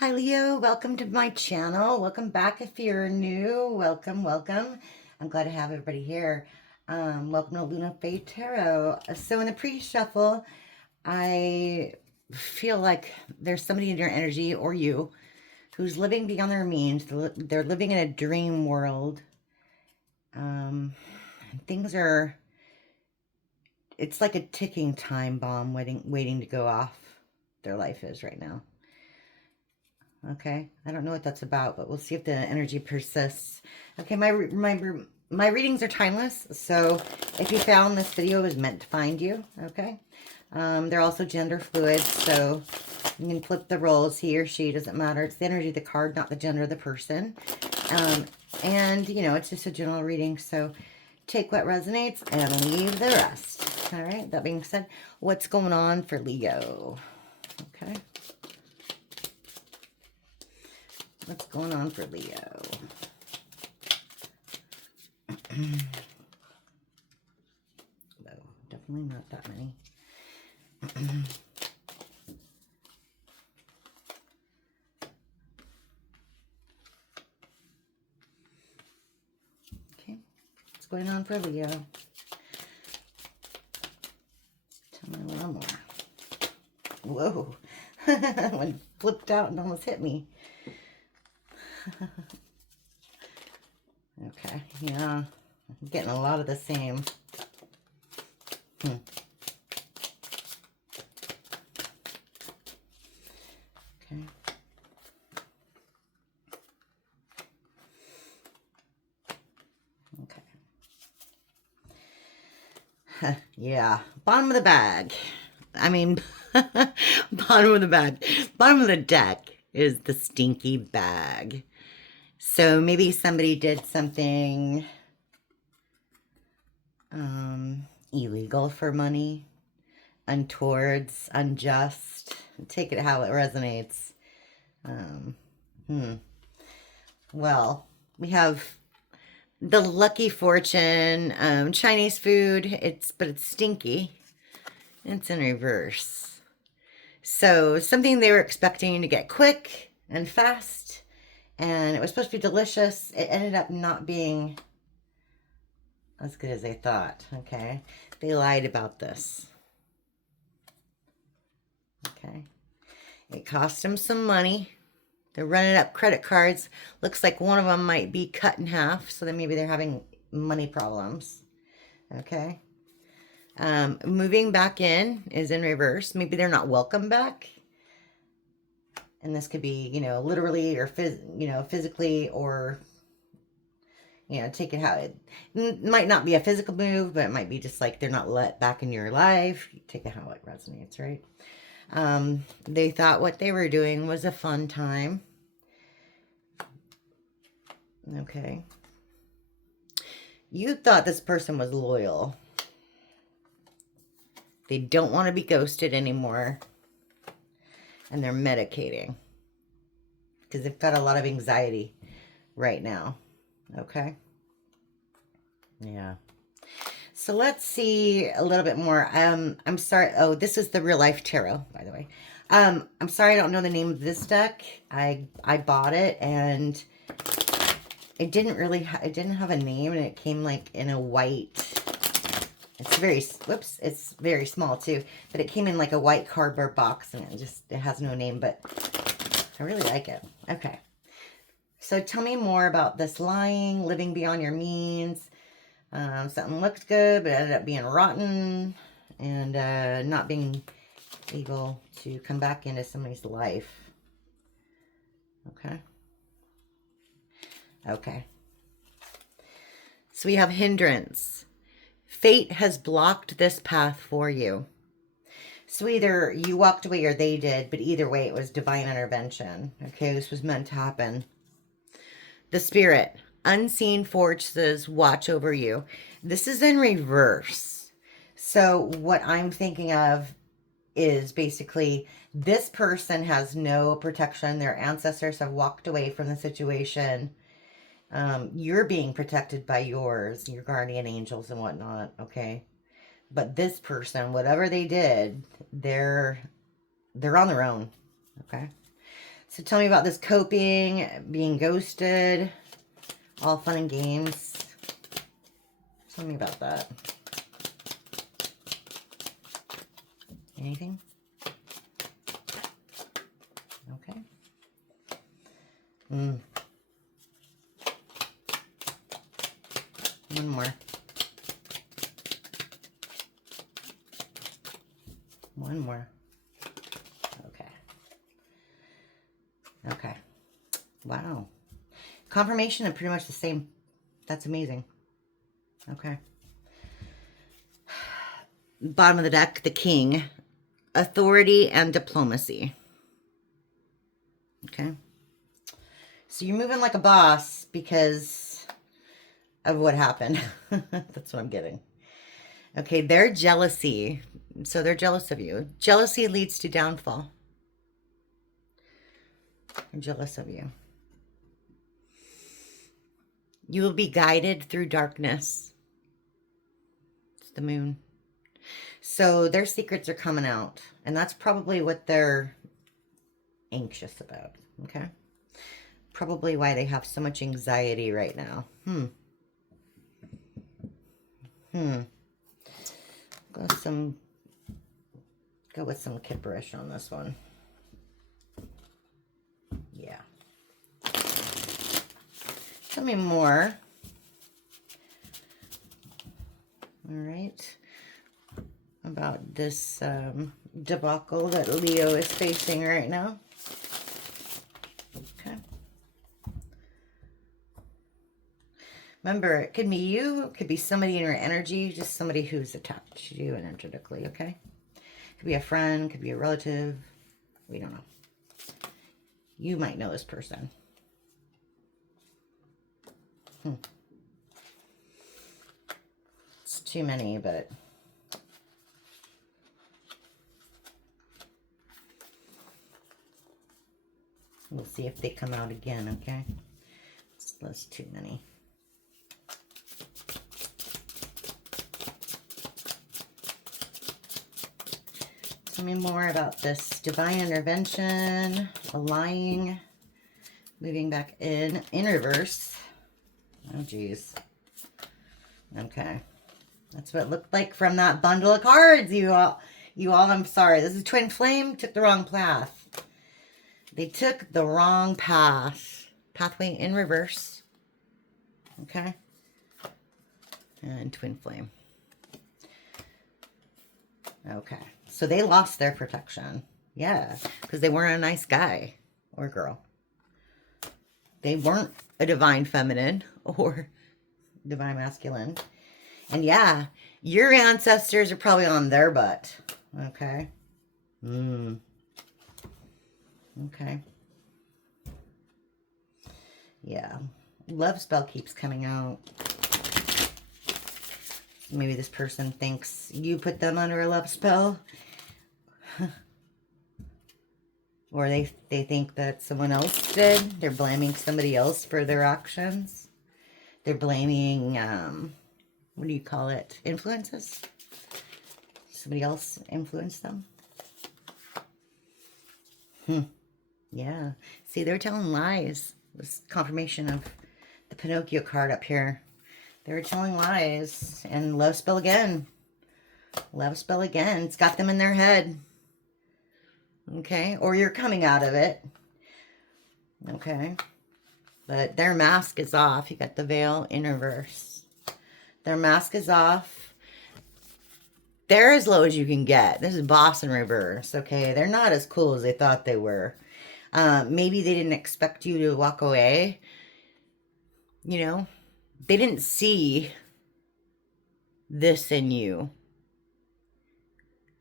Hi Leo, welcome to my channel. Welcome back if you're new. Welcome, welcome. I'm glad to have everybody here. Welcome to LunaFae Tarot. So in the pre-shuffle, I feel like there's somebody in your energy or you who's living beyond their means. They're living in a dream world. Things are, it's like a ticking time bomb waiting to go off. Their life is right now. Okay, I don't know what that's about, but we'll see if the energy persists. Okay, my readings are timeless, so if you found this video, it was meant to find you. Okay, they're also gender fluid, so you can flip the roles. He or she, doesn't matter. It's the energy of the card, not the gender of the person. And you know, it's just a general reading, so take what resonates and leave the rest. All right. That being said, what's going on for Leo? Okay. What's going on for Leo? No, definitely not that many. Okay, what's going on for Leo? Tell me a little more. Whoa, one flipped out and almost hit me. Okay, yeah, I'm getting a lot of the same. Okay. Okay. Yeah, bottom of the bag. I mean, bottom of the bag. Bottom of the deck is the stinky bag. So maybe somebody did something illegal for money, untowards, unjust. Take it how it resonates. Well, we have the lucky fortune, Chinese food. But it's stinky. It's in reverse. So something they were expecting to get quick and fast, and it was supposed to be delicious. It ended up not being as good as they thought. Okay, they lied about this. Okay, it cost them some money. They're running up credit cards. Looks like one of them might be cut in half, so then maybe they're having money problems. Okay. Moving back in is in reverse. Maybe they're not welcome back. And this could be, you know, literally or physically, or, you know, take it how it might not be a physical move, but it might be just like they're not let back in your life. Take it how it resonates, right? They thought what they were doing was a fun time. Okay. You thought this person was loyal. They don't want to be ghosted anymore. And they're medicating. Because they've got a lot of anxiety right now. Okay. Yeah. So let's see a little bit more. I'm sorry. Oh, this is the real life tarot, by the way. I'm sorry I don't know the name of this deck. I bought it and it didn't have a name, and it came like in a white. It's very small too, but it came in like a white cardboard box, and it has no name, but I really like it. Okay. So tell me more about this lying, living beyond your means. Something looked good, but ended up being rotten, and not being able to come back into somebody's life. Okay. Okay. So we have hindrance. Fate has blocked this path for you. So either you walked away or they did, but either way, it was divine intervention. Okay, this was meant to happen. The Spirit. Unseen forces watch over you. This is in reverse. So what I'm thinking of is basically this person has no protection. Their ancestors have walked away from the situation. You're being protected by yours, your guardian angels and whatnot, okay? But this person, whatever they did, they're on their own, okay? So tell me about this coping, being ghosted, all fun and games. Tell me about that. Anything? Okay. One more. One more. Okay. Okay. Wow. Confirmation of pretty much the same. That's amazing. Okay. Bottom of the deck, the King. Authority and diplomacy. Okay. So you're moving like a boss because of what happened. That's what I'm getting. Okay, their jealousy. So they're jealous of you. Jealousy leads to downfall. I'm jealous of you. You will be guided through darkness. It's the moon. So their secrets are coming out. And that's probably what they're anxious about. Okay? Probably why they have so much anxiety right now. Go with some kipperish on this one. Yeah. Tell me more. All right. About this debacle that Leo is facing right now. Okay. Remember, it could be you. It could be somebody in your energy. Just somebody who's attached to you energetically, okay? Could be a friend. Could be a relative. We don't know. You might know this person. It's too many, but... we'll see if they come out again, okay? That's too many. Tell me more about this divine intervention, aligning, moving back in reverse. Oh, geez. Okay. That's what it looked like from that bundle of cards, you all, I'm sorry. This is Twin Flame, took the wrong path. They took the wrong path. Pathway in reverse. Okay. And Twin Flame. Okay. So they lost their protection. Yeah. Because they weren't a nice guy or girl. They weren't a divine feminine or divine masculine. And yeah, your ancestors are probably on their butt. Okay. Okay. Yeah. Love spell keeps coming out. Maybe this person thinks you put them under a love spell. Or they think that someone else did. They're blaming somebody else for their actions. They're blaming, what do you call it? Influences? Somebody else influenced them? Yeah. See, they're telling lies. This confirmation of the Pinocchio card up here. They were telling lies. And love spell again. Love spell again. It's got them in their head. Okay. Or you're coming out of it. Okay. But their mask is off. You got the veil in reverse. Their mask is off. They're as low as you can get. This is boss in reverse. Okay. They're not as cool as they thought they were. Maybe they didn't expect you to walk away. You know, they didn't see this in you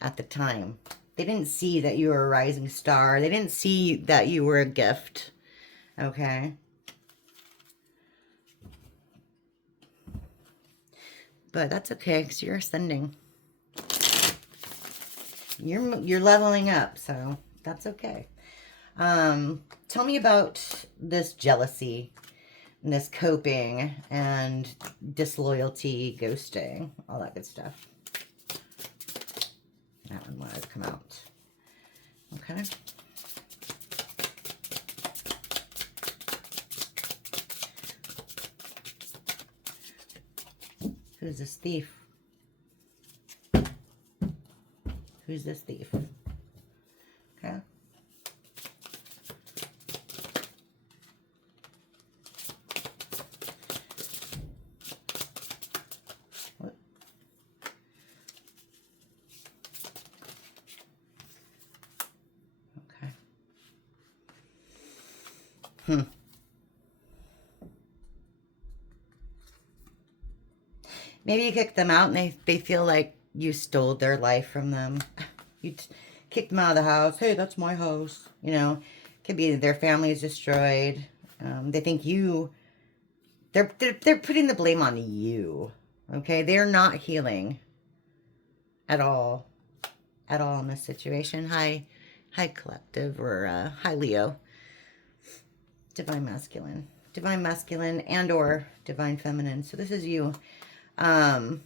at the time. They didn't see that you were a rising star. They didn't see that you were a gift. Okay. But that's okay, because you're ascending. You're leveling up, so that's okay. Tell me about this jealousy, and this coping, and disloyalty, ghosting, all that good stuff. That one wanted to come out. Okay. Who's this thief? Who's this thief? Okay. What? Okay. Maybe you kicked them out and they feel like you stole their life from them. You kicked them out of the house. Hey, that's my house. You know, could be their family is destroyed. They think they're putting the blame on you. Okay, they're not healing at all in this situation. Hi collective, or hi Leo. Divine masculine and or divine feminine. So this is you. Sorry,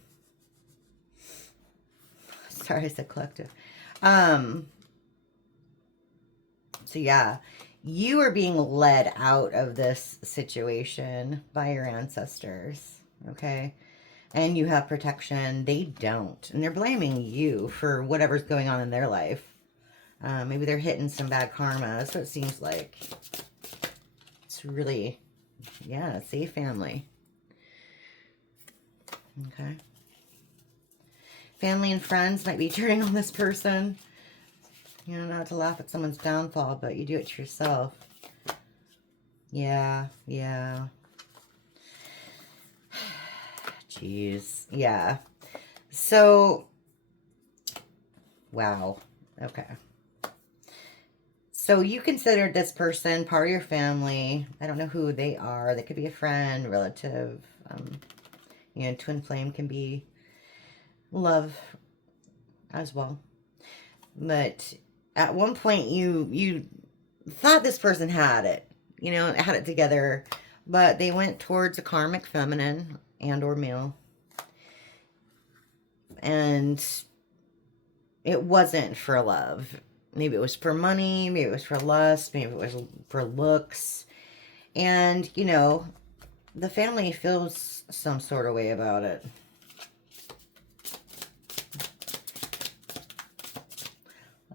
I said collective. So yeah, you are being led out of this situation by your ancestors, okay? And you have protection. They don't. And they're blaming you for whatever's going on in their life. Maybe they're hitting some bad karma. That's what it seems like. It's really, yeah, safe family. Okay. Family and friends might be turning on this person. You know, not to laugh at someone's downfall, but you do it to yourself. Yeah. Jeez. Yeah. So, wow. Okay. So you considered this person part of your family. I don't know who they are. They could be a friend, relative. You know, twin flame can be love as well. But at one point you thought this person had it, you know, had it together, but they went towards a karmic feminine and or male. And it wasn't for love. Maybe it was for money, maybe it was for lust, maybe it was for looks. And, you know, the family feels some sort of way about it.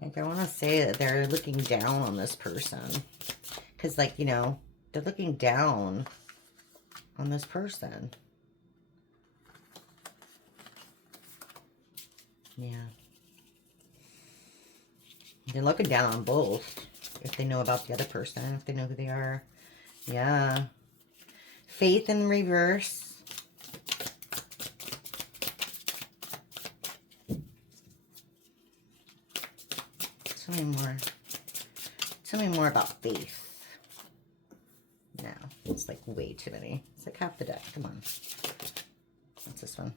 Like, I want to say that they're looking down on this person. Because, like, you know, they're looking down on this person. Yeah. They're looking down on both. If they know about the other person, if they know who they are. Yeah. Faith in reverse. Tell me more about faith. No, it's like way too many. It's like half the deck. Come on. What's this one?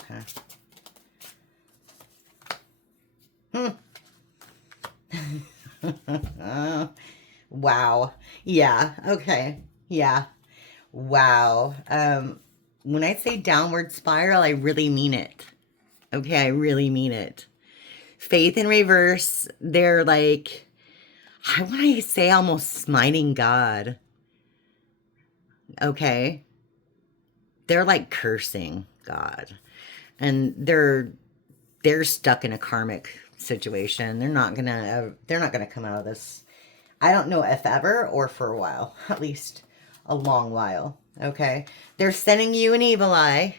Okay. Wow. Yeah. Okay. Yeah. Wow. When I say downward spiral, I really mean it. Okay, I really mean it. Faith in reverse, they're like, I want to say almost smiting God. Okay? They're like cursing God. And they're stuck in a karmic situation. They're not gonna come out of this. I don't know if ever or for a while. At least a long while. Okay? They're sending you an evil eye.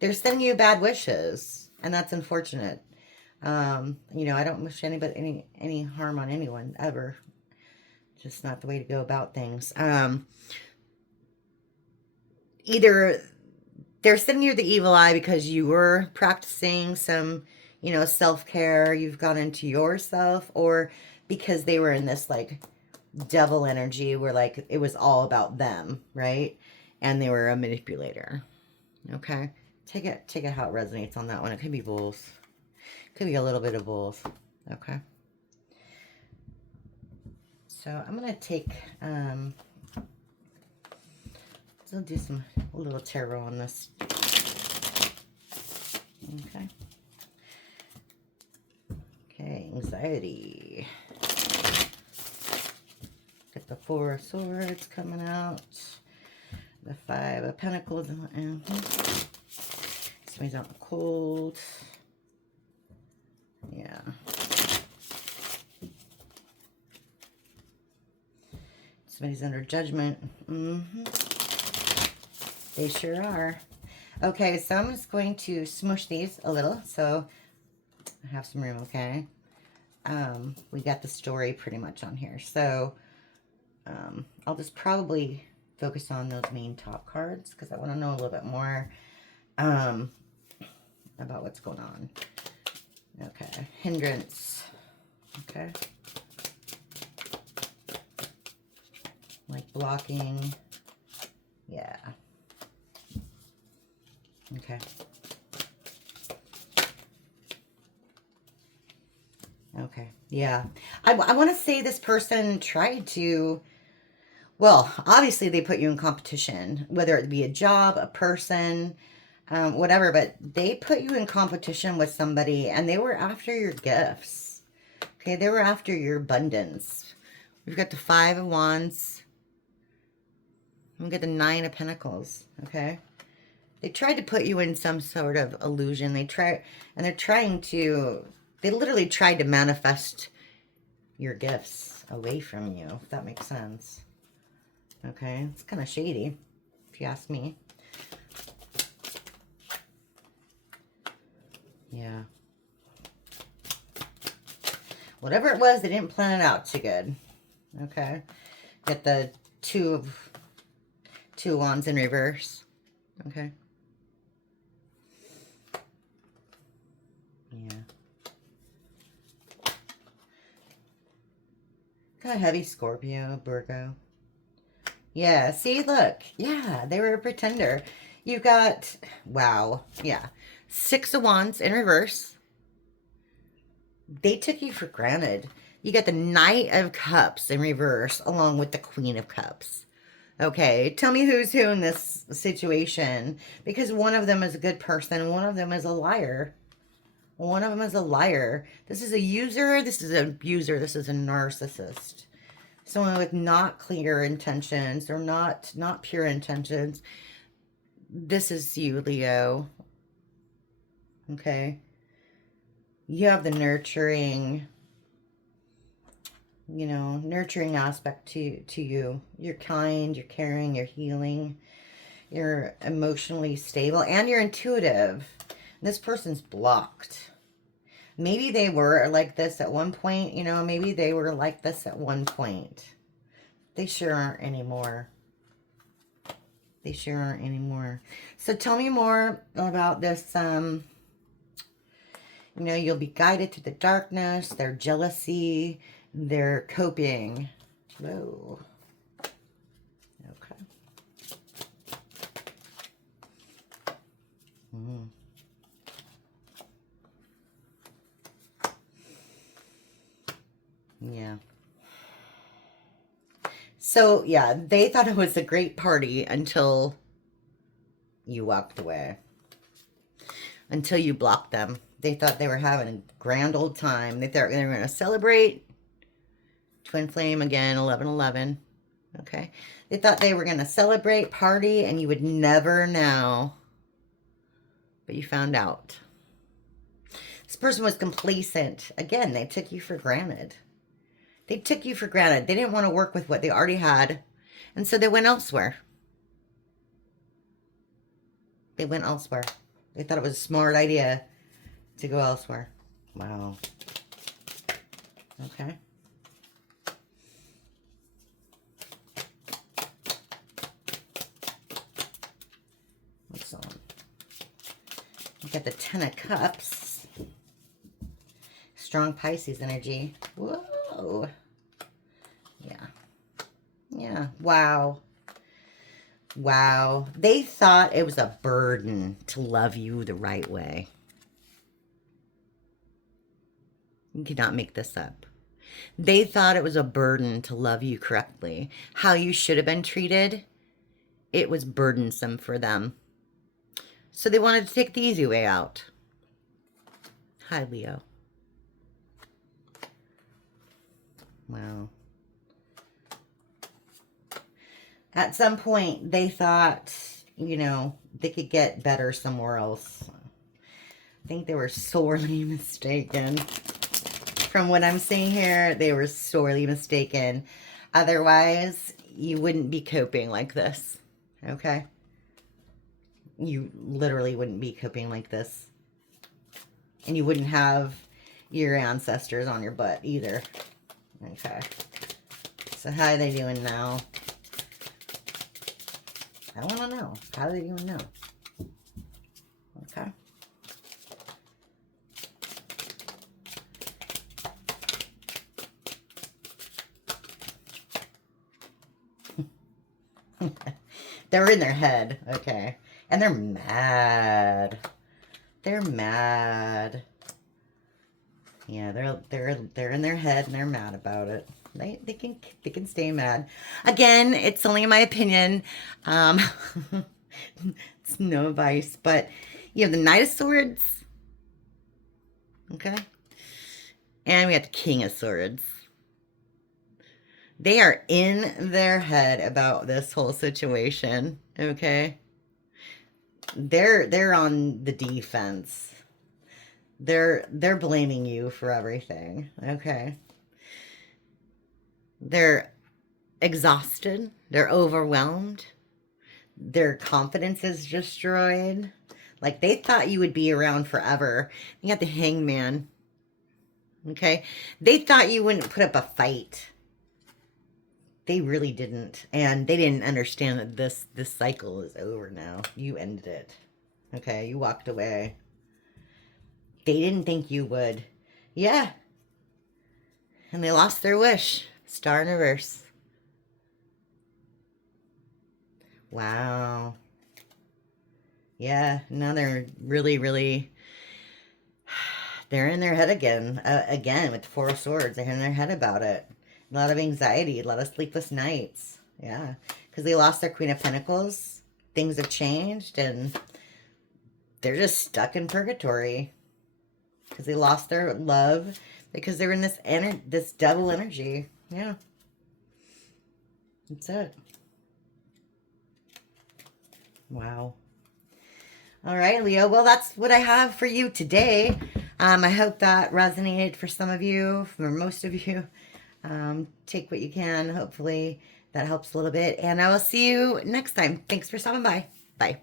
They're sending you bad wishes. And that's unfortunate. You know, I don't wish anybody any harm on anyone ever. Just not the way to go about things. Either they're sending you the evil eye because you were practicing some, you know, self-care, you've gone into yourself, or because they were in this like devil energy where like it was all about them, right? And they were a manipulator. Okay? Take it how it resonates on that one. It could be both. Could be a little bit of both. Okay. So I'm going to take, I'll do a little tarot on this. Okay. Okay, anxiety. Get the Four of Swords coming out. The Five of Pentacles. Somebody's out cold. Yeah. Somebody's under judgment. They sure are. Okay, so I'm just going to smush these a little so I have some room, okay? We got the story pretty much on here. So I'll just probably focus on those main top cards because I want to know a little bit more about what's going on. Okay, hindrance. Okay. Like blocking. Yeah. Okay. Okay. Yeah. I want to say this person tried to, well, obviously they put you in competition, whether it be a job, a person, whatever, but they put you in competition with somebody and they were after your gifts. Okay. They were after your abundance. We've got the Five of Wands. We got the Nine of Pentacles. Okay. They tried to put you in some sort of illusion. They literally tried to manifest your gifts away from you, if that makes sense. Okay, it's kind of shady, if you ask me. Yeah. Whatever it was, they didn't plan it out too good. Okay. Get the Two of Wands in reverse. Okay. Yeah. Kind of heavy Scorpio, Virgo. Yeah, see, look. Yeah, they were a pretender. You got, wow, yeah. Six of Wands in reverse. They took you for granted. You got the Knight of Cups in reverse along with the Queen of Cups. Okay, tell me who's who in this situation. Because one of them is a good person. One of them is a liar. One of them is a liar. This is a user. This is an abuser. This is a narcissist. Someone with not clear intentions or not pure intentions. This is you, Leo. Okay. You have the nurturing, nurturing aspect to you. You're kind, you're caring, you're healing. You're emotionally stable and you're intuitive. This person's blocked. Maybe they were like this at one point, maybe they were like this at one point. They sure aren't anymore. They sure aren't anymore. So tell me more about this. You'll be guided through the darkness, their jealousy, their coping. Whoa. Okay. Yeah. So, yeah, they thought it was a great party until you walked away. Until you blocked them. They thought they were having a grand old time. They thought they were going to celebrate. Twin flame again, 1111. Okay. They thought they were going to celebrate, party, and you would never know. But you found out. This person was complacent. Again, they took you for granted. They took you for granted. They didn't want to work with what they already had. And so they went elsewhere. They went elsewhere. They thought it was a smart idea to go elsewhere. Wow. Okay. What's on? You got the Ten of Cups. Strong Pisces energy. Whoa. Yeah. Yeah. Wow. Wow. They thought it was a burden to love you the right way. You cannot make this up. They thought it was a burden to love you correctly. How you should have been treated, it was burdensome for them. So they wanted to take the easy way out. Hi, Leo. Wow. At some point, they thought, you know, they could get better somewhere else. I think they were sorely mistaken. From what I'm seeing here, they were sorely mistaken. Otherwise, you wouldn't be coping like this, okay? You literally wouldn't be coping like this. And you wouldn't have your ancestors on your butt either. Okay. So how are they doing now? I want to know. How are they doing now? Okay. They're in their head. Okay. And they're mad. They're mad. Yeah, they're in their head and they're mad about it. They can stay mad. Again, it's only my opinion. It's no advice, but you have the Knight of Swords. Okay. And we have the King of Swords. They are in their head about this whole situation. Okay. They're on the defense. They're blaming you for everything. Okay. They're exhausted. They're overwhelmed. Their confidence is destroyed. Like, they thought you would be around forever. You got the Hangman. Okay? They thought you wouldn't put up a fight. They really didn't. And they didn't understand that this cycle is over now. You ended it. Okay? You walked away. They didn't think you would. Yeah. And they lost their wish. Star in reverse. Wow. Yeah, now they're really, they're in their head again. Again, with the Four of Swords. They're in their head about it. A lot of anxiety, a lot of sleepless nights. Yeah, because they lost their Queen of Pentacles. Things have changed, and they're just stuck in purgatory. Because they lost their love, because they're in this double energy. Yeah. That's it. Wow. All right, Leo. Well, that's what I have for you today. I hope that resonated for some of you, for most of you. Take what you can. Hopefully that helps a little bit. And I will see you next time. Thanks for stopping by. Bye.